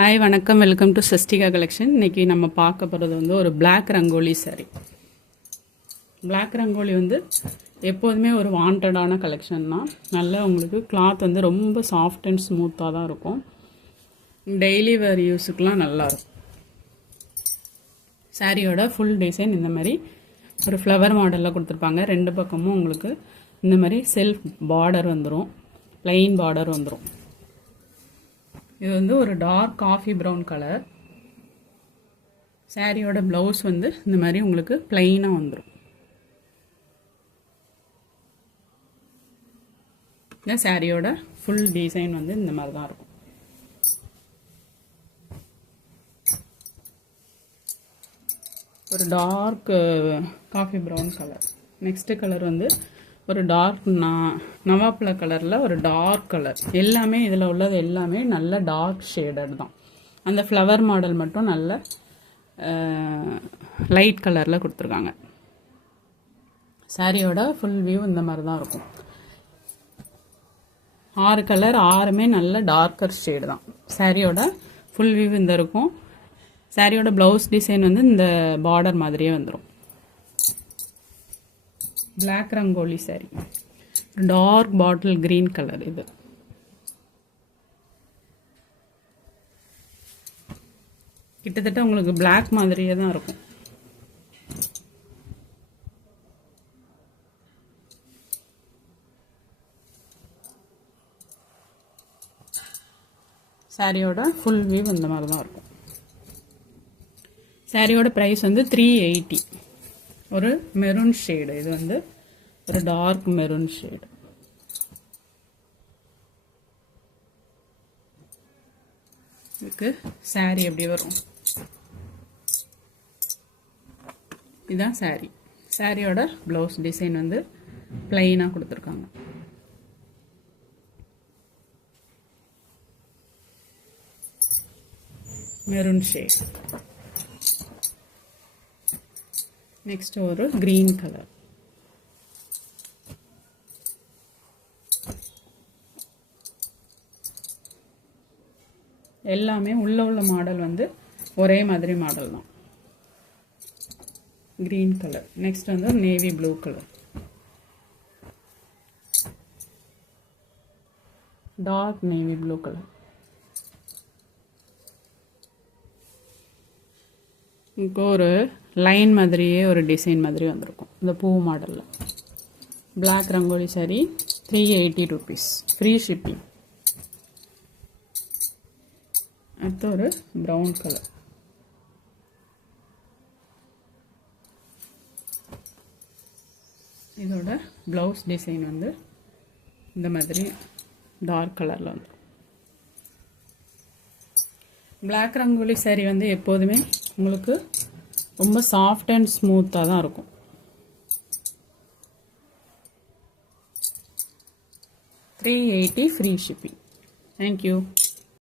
Hi வணக்கம், welcome to Sastika collection. இன்றைக்கி நம்ம பார்க்க போகிறது வந்து ஒரு பிளாக் ரங்கோலி சாரி. பிளாக் ரங்கோலி வந்து எப்போதுமே ஒரு வாண்டடான கலெக்ஷன் தான். நல்லா உங்களுக்கு கிளாத் வந்து ரொம்ப சாஃப்ட் அண்ட் ஸ்மூத்தாக தான் இருக்கும். டெய்லி வேர் யூஸுக்கெலாம் நல்லாயிருக்கும். சாரியோட ஃபுல் டிசைன் இந்த மாதிரி ஒரு ஃப்ளவர் மாடலில் கொடுத்துருப்பாங்க. ரெண்டு பக்கமும் உங்களுக்கு இந்த மாதிரி செல்ஃப் பார்டர் வந்துடும், ப்ளைன் பார்டர் வந்துடும். இது வந்து ஒரு டார்க் காஃபி ப்ரௌன் கலர். சாரியோட ப்ளவுஸ் வந்து இந்த மாதிரி உங்களுக்கு பிளைனாக வந்துடும். இந்த சாரியோட ஃபுல் டிசைன் வந்து இந்த மாதிரி தான் இருக்கும். ஒரு dark coffee brown colour. Next colour வந்து ஒரு டார்க் நவாப்பழ கலரில் ஒரு டார்க் கலர். எல்லாமே இதில் உள்ளது எல்லாமே நல்ல டார்க் ஷேடட் தான். அந்த ஃப்ளவர் மாடல் மட்டும் நல்ல லைட் கலரில் கொடுத்துருக்காங்க. சாரியோட ஃபுல் வியூ இந்த மாதிரி தான் இருக்கும். 6 கலர், 6மே நல்ல டார்க்கர் ஷேடு தான். சாரியோட ஃபுல் வியூ இந்த இருக்கும். சாரியோட ப்ளவுஸ் டிசைன் வந்து இந்த பார்டர் மாதிரியே வந்துடும். Black rangoli sari, dark bottle green colour. இது கிட்டத்தட்ட உங்களுக்கு பிளாக் மாதிரியே தான் இருக்கும். சாரியோட ஃபுல் வியூ இந்த மாதிரி தான் இருக்கும். சாரியோட ப்ரைஸ் வந்து 380. ஒரு மெரூன் ஷேடு. இது வந்து ஒரு டார்க் மெரூன் ஷேடு. இதுக்கு சாரி எப்படி வரும்? இதுதான் சாரி. சாரியோட ப்ளவுஸ் டிசைன் வந்து பிளைனாக கொடுத்துருக்காங்க. Maroon shade. நெக்ஸ்ட் ஒரு கிரீன் கலர். எல்லாமே உள்ள மாடல் வந்து ஒரே மாதிரி மாடல் தான். Green colour. நெக்ஸ்ட் வந்து navy blue colour. Dark navy blue colour. இப்போ ஒரு லைன் மாதிரியே ஒரு டிசைன் மாதிரி வந்திருக்கும் இந்த பூ மாடலில். Black rangoli sari 380 rupees, free shipping. அடுத்து ஒரு ப்ரௌன் கலர். இதோட ப்ளவுஸ் டிசைன் வந்து இந்த மாதிரி டார்க் கலரில் வந்து. பிளாக் ரங்கோலி சாரி வந்து எப்போதுமே உங்களுக்கு ரொம்ப சாஃப்ட் அண்ட் ஸ்மூத்தாக தான் இருக்கும். 380 ஃப்ரீ ஷிப்பிங். தேங்க்யூ.